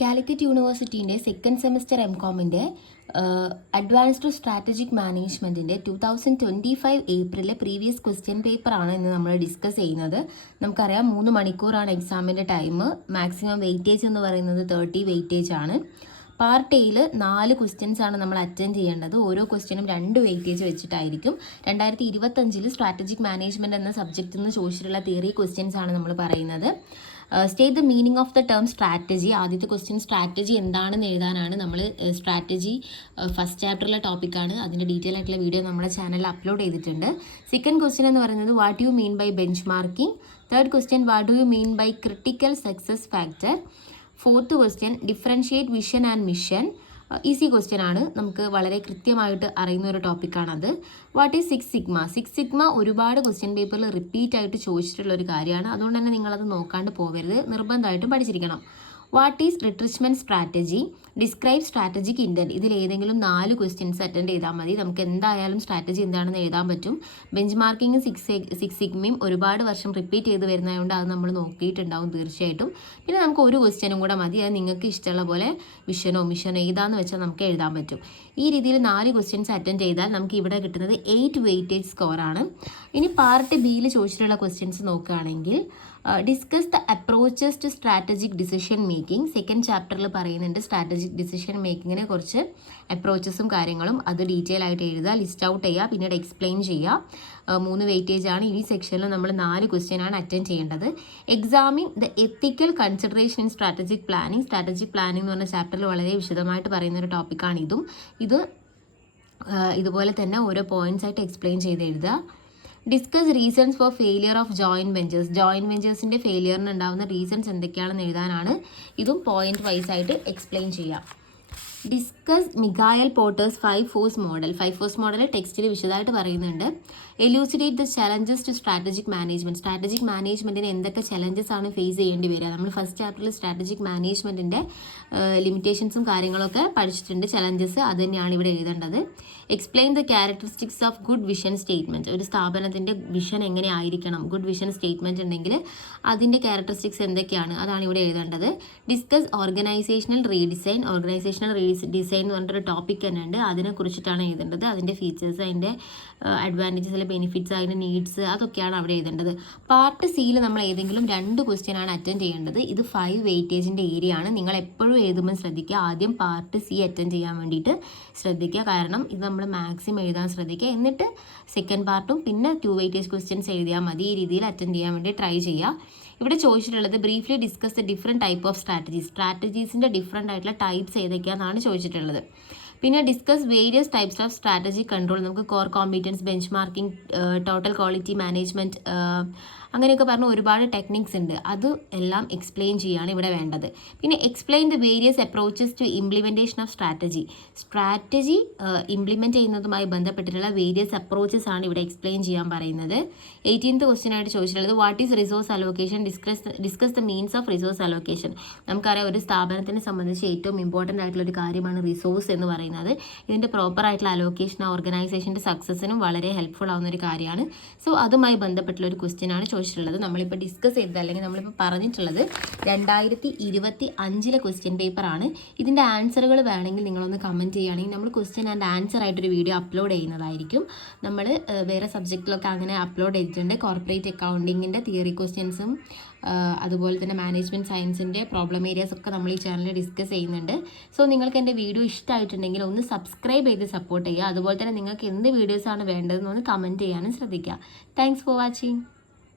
കാലിക്കറ്റ് യൂണിവേഴ്സിറ്റീൻ്റെ second semester എംകോമിൻ്റെ advanced strategic മാനേജ്മെൻറ്റിൻ്റെ 2025 ഏപ്രിലെ പ്രീവിയസ് ക്വസ്റ്റ്യൻ പേപ്പറാണ് ഇന്ന് നമ്മൾ ഡിസ്കസ് ചെയ്യുന്നത്. നമുക്കറിയാം 3 മണിക്കൂറാണ് എക്സാമിൻ്റെ ടൈം. മാക്സിമം വെയിറ്റേജ് എന്ന് പറയുന്നത് 30 വെയിറ്റേജ് ആണ്. പാർട്ട് എയിൽ 4 ക്വസ്റ്റ്യൻസ് ആണ് നമ്മൾ അറ്റൻഡ് ചെയ്യേണ്ടത്. ഓരോ ക്വസ്റ്റ്യനും 2 വെയിറ്റേജ് വെച്ചിട്ടായിരിക്കും. 2025 സ്ട്രാറ്റജിക് മാനേജ്മെൻറ്റ് എന്ന സബ്ജക്റ്റിൽ നിന്ന് ചോദിച്ചിട്ടുള്ള തിയറി ക്വസ്റ്റ്യൻസ് ആണ് നമ്മൾ പറയുന്നത്. State the meaning of the term strategy. ആദ്യത്തെ ക്വസ്റ്റ്യൻ സ്ട്രാറ്റജി എന്താണെന്ന് എഴുതാനാണ്. നമ്മൾ സ്ട്രാറ്റജി ഫസ്റ്റ് ചാപ്റ്ററിലെ ടോപ്പിക്കാണ്. അതിൻ്റെ ഡീറ്റെയിൽ ആയിട്ടുള്ള വീഡിയോ നമ്മുടെ ചാനലിൽ അപ്ലോഡ് ചെയ്തിട്ടുണ്ട്. സെക്കൻഡ് ക്വസ്റ്റ്യൻ എന്ന് പറയുന്നത് what you mean by benchmarking. Third question what do you mean by critical success factor. Fourth question differentiate vision and mission. Easy question ആണ്, നമുക്ക് വളരെ കൃത്യമായിട്ട് അറിയുന്ന ഒരു ടോപ്പിക്കാണത്. What is 6 sigma. 6 സിഗ്മ ഒരുപാട് ക്വസ്റ്റ്യൻ പേപ്പറിൽ റിപ്പീറ്റ് ആയിട്ട് ചോദിച്ചിട്ടുള്ള ഒരു കാര്യമാണ്. അതുകൊണ്ട് തന്നെ നിങ്ങളത് നോക്കാണ്ട് പോകരുത്, നിർബന്ധമായിട്ടും പഠിച്ചിരിക്കണം. What is retrenchment strategy. Describe strategic intent. ഇതിൽ ഏതെങ്കിലും 4 ക്വസ്റ്റ്യൻസ് അറ്റൻഡ് ചെയ്താൽ മതി. നമുക്ക് എന്തായാലും സ്ട്രാറ്റജി എന്താണെന്ന് എഴുതാൻ പറ്റും. ബെഞ്ച് മാർക്കിങ്ങും 6 സിഗ്മയും ഒരുപാട് വർഷം റിപ്പീറ്റ് ചെയ്ത് വരുന്നതുകൊണ്ട് അത് നമ്മൾ നോക്കിയിട്ടുണ്ടാവും തീർച്ചയായിട്ടും. പിന്നെ നമുക്ക് ഒരു ക്വസ്റ്റ്യനും കൂടെ മതി. അത് നിങ്ങൾക്ക് ഇഷ്ടമുള്ള പോലെ വിഷനോ മിഷനോ ഏതാന്ന് വെച്ചാൽ നമുക്ക് എഴുതാൻ പറ്റും. ഈ രീതിയിൽ 4 ക്വസ്റ്റ്യൻസ് അറ്റൻഡ് ചെയ്താൽ നമുക്ക് ഇവിടെ കിട്ടുന്നത് 8 വെയിറ്റേജ് സ്കോറാണ്. ഇനി പാർട്ട് ബിയിൽ ചോദിച്ചിട്ടുള്ള ക്വസ്റ്റ്യൻസ് നോക്കുകയാണെങ്കിൽ discuss the approaches to strategic decision making. Second ചാപ്റ്ററിൽ പറയുന്നുണ്ട് സ്ട്രാറ്റജിക് ഡിസിഷൻ മേക്കിങ്ങിനെ കുറിച്ച് അപ്രോച്ചസും കാര്യങ്ങളും. അത് ഡീറ്റെയിൽ ആയിട്ട് എഴുതുക, ലിസ്റ്റ് ഔട്ട് ചെയ്യുക, പിന്നീട് എക്സ്പ്ലെയിൻ ചെയ്യുക. 3 വെയിറ്റേജ് ആണ്. ഈ സെക്ഷനിൽ നമ്മൾ 4 ക്വസ്റ്റ്യൻ ആണ് അറ്റൻഡ് ചെയ്യേണ്ടത്. Examine the ethical consideration in strategic planning. Strategic planning എന്ന് പറഞ്ഞ ചാപ്റ്ററിൽ വളരെ വിശദമായിട്ട് പറയുന്ന ഒരു ടോപ്പിക്കാണ് ഇതും. ഇതുപോലെ തന്നെ ഓരോ പോയിന്റ്സ് ആയിട്ട് എക്സ്പ്ലെയിൻ ചെയ്ത് എഴുതുക. Discuss reasons for failure of joint ventures. Joint വെഞ്ചേഴ്സിൻ്റെ ഫെയിലിയറിന് ഉണ്ടാകുന്ന റീസൺസ് എന്തൊക്കെയാണെന്ന് എഴുതാനാണ്. ഇതും പോയിന്റ് വൈസ് ആയിട്ട് എക്സ്പ്ലെയിൻ ചെയ്യാം. Discuss Michael Porter's 5 force model. 5 force model ടെക്സ്റ്റിൽ വിശദമായിട്ട് പറയുന്നുണ്ട്. Elucidate the challenges to strategic management. Strategic മാനേജ്മെൻറ്റിന് എന്തൊക്കെ ചലഞ്ചസ് ആണ് ഫേസ് ചെയ്യേണ്ടി വരിക. നമ്മൾ ഫസ്റ്റ് ചാപ്റ്ററിൽ സ്ട്രാറ്റജിക് മാനേജ്മെൻറ്റിൻ്റെ ലിമിറ്റേഷൻസും കാര്യങ്ങളൊക്കെ പഠിച്ചിട്ടുണ്ട്. ചലഞ്ചസ് അത് തന്നെയാണ് ഇവിടെ എഴുതേണ്ടത്. Explain the characteristics of good vision statement. ഒരു സ്ഥാപനത്തിൻ്റെ വിഷൻ എങ്ങനെ ആയിരിക്കണം, ഗുഡ് വിഷൻ സ്റ്റേറ്റ്മെൻറ്റ് ഉണ്ടെങ്കിൽ അതിൻ്റെ ക്യാരക്ടറിസ്റ്റിക്സ് എന്തൊക്കെയാണ് അതാണ് ഇവിടെ എഴുതേണ്ടത്. Discuss organisational redesign. Organisational design എന്ന് പറഞ്ഞിട്ടൊരു ടോപ്പിക് തന്നെ ഉണ്ട്. അതിനെക്കുറിച്ചിട്ടാണ് എഴുതേണ്ടത്. അതിൻ്റെ ഫീച്ചേഴ്സ്, അതിൻ്റെ അഡ്വാൻറ്റേജസ്, അതിൻ്റെ ബെനിഫിറ്റ്സ്, അതിൻ്റെ നീഡ്സ്, അതൊക്കെയാണ് അവിടെ എഴുതേണ്ടത്. പാർട്ട് സിയിൽ നമ്മൾ ഏതെങ്കിലും 2 ക്വസ്റ്റ്യൻ ആണ് അറ്റൻഡ് ചെയ്യേണ്ടത്. ഇത് 5 വെയിറ്റേജിൻ്റെ ഏരിയ ആണ്. നിങ്ങൾ എപ്പോഴും എഴുതുമ്പോൾ ശ്രദ്ധിക്കുക, ആദ്യം പാർട്ട് സി അറ്റൻഡ് ചെയ്യാൻ വേണ്ടിയിട്ട് ശ്രദ്ധിക്കുക. കാരണം ഇത് നമ്മൾ മാക്സിമം എഴുതാൻ ശ്രദ്ധിക്കുക. എന്നിട്ട് സെക്കൻഡ് പാർട്ടും പിന്നെ 2 വെയിറ്റേജ് ക്വസ്റ്റ്യൻസ് എഴുതിയാൽ മതി. ഈ രീതിയിൽ അറ്റൻഡ് ചെയ്യാൻ വേണ്ടി ട്രൈ ചെയ്യുക. ഇവിടെ ചോദിച്ചിട്ടുള്ളത് briefly discuss the different type of strategies. സ്ട്രാറ്റജീസിൻ്റെ ഡിഫറെൻ്റ് ആയിട്ടുള്ള ടൈപ്സ് ഏതൊക്കെയാണെന്നാണ് ചോദിച്ചിട്ടുള്ളത്. പിന്നെ discuss various types of strategy control. നമുക്ക് core competence, benchmarking, total quality management, അങ്ങനെയൊക്കെ പറഞ്ഞ ഒരുപാട് ടെക്നിക്സ് ഉണ്ട്. അത് എല്ലാം എക്സ്പ്ലെയിൻ ചെയ്യുകയാണ് ഇവിടെ വേണ്ടത്. പിന്നെ explain the various approaches to implementation of strategy. Strategy implement ചെയ്യുന്നതുമായി ബന്ധപ്പെട്ടിട്ടുള്ള വേരിയസ് അപ്രോച്ചസ് ആണ് ഇവിടെ എക്സ്പ്ലെയിൻ ചെയ്യാൻ പറയുന്നത്. 18th ക്വസ്റ്റ്യൻ ആയിട്ട് ചോദിച്ചിട്ടുള്ളത് what is resource allocation. Discuss the means of resource allocation. നമുക്കറിയാം ഒരു സ്ഥാപനത്തിനെ സംബന്ധിച്ച് ഏറ്റവും ഇമ്പോർട്ടൻ്റ് ആയിട്ടുള്ള ഒരു കാര്യമാണ് റിസോഴ്സ് എന്ന് പറയുന്നത്. ഇതിൻ്റെ പ്രോപ്പർ ആയിട്ടുള്ള അലോക്കേഷൻ ഓർഗനൈസേഷൻ്റെ സക്സസിനും വളരെ ഹെൽപ്ഫുൾ ആവുന്ന ഒരു കാര്യമാണ്. സോ അതുമായി ബന്ധപ്പെട്ടുള്ള ഒരു ക്വസ്റ്റ്യൻ ആണ് ചോദിച്ചിട്ടുള്ളത്. നമ്മളിപ്പോൾ ഡിസ്കസ് ചെയ്തത് അല്ലെങ്കിൽ നമ്മളിപ്പോൾ പറഞ്ഞിട്ടുള്ളത് 2025 ക്വസ്റ്റ്യൻ പേപ്പറാണ്. ഇതിൻ്റെ ആൻസറുകൾ വേണമെങ്കിൽ നിങ്ങളൊന്ന് കമൻറ്റ് ചെയ്യുകയാണെങ്കിൽ നമ്മൾ ക്വസ്റ്റ്യൻ ആൻഡ് ആൻസർ ആയിട്ടൊരു വീഡിയോ അപ്ലോഡ് ചെയ്യുന്നതായിരിക്കും. നമ്മൾ വേറെ സബ്ജക്റ്റിലൊക്കെ അങ്ങനെ അപ്ലോഡ് ചെയ്തിട്ടുണ്ട്. കോർപ്പറേറ്റ് അക്കൗണ്ടിങ്ങിൻ്റെ തിയറി ക്വസ്റ്റ്യൻസും അതുപോലെ തന്നെ മാനേജ്മെൻറ്റ് സയൻസിൻ്റെ പ്രോബ്ലം ഏരിയാസ് ഒക്കെ നമ്മൾ ഈ ചാനലിൽ ഡിസ്കസ് ചെയ്യുന്നുണ്ട്. സോ നിങ്ങൾക്ക് എൻ്റെ വീഡിയോ ഇഷ്ടമായിട്ടുണ്ടെങ്കിൽ ഒന്ന് സബ്സ്ക്രൈബ് ചെയ്ത് സപ്പോർട്ട് ചെയ്യുക. അതുപോലെ തന്നെ നിങ്ങൾക്ക് എന്ത് വീഡിയോസാണ് വേണ്ടതെന്ന് ഒന്ന് കമൻറ്റ് ചെയ്യാനും ശ്രദ്ധിക്കുക. Thanks for watching.